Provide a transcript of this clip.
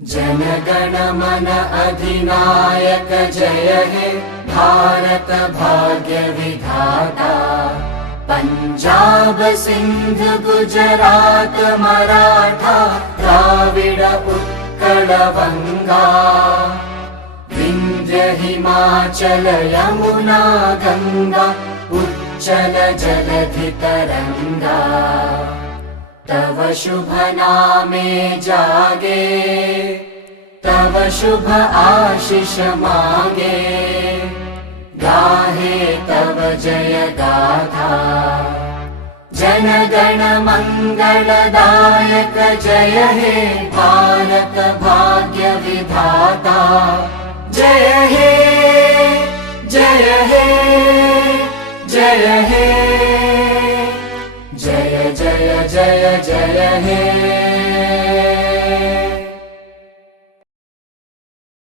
जनगण मन अधिनायक जय हे भारत भाग्य विधाता। पंजाब सिंध गुजरात मराठा द्राविड उत्कल बंगा। विंध्य हिमाचल यमुना गंगा उच्चल जलधि तरंगा। तव शुभ नामे जागे तव शुभ आशीष मागे। गाहे तव जय गाथा जनगण मंगलदायक जय हे भारत भाग्य विधाता। जय हे जय हे जय हे जय जय जय जय हे।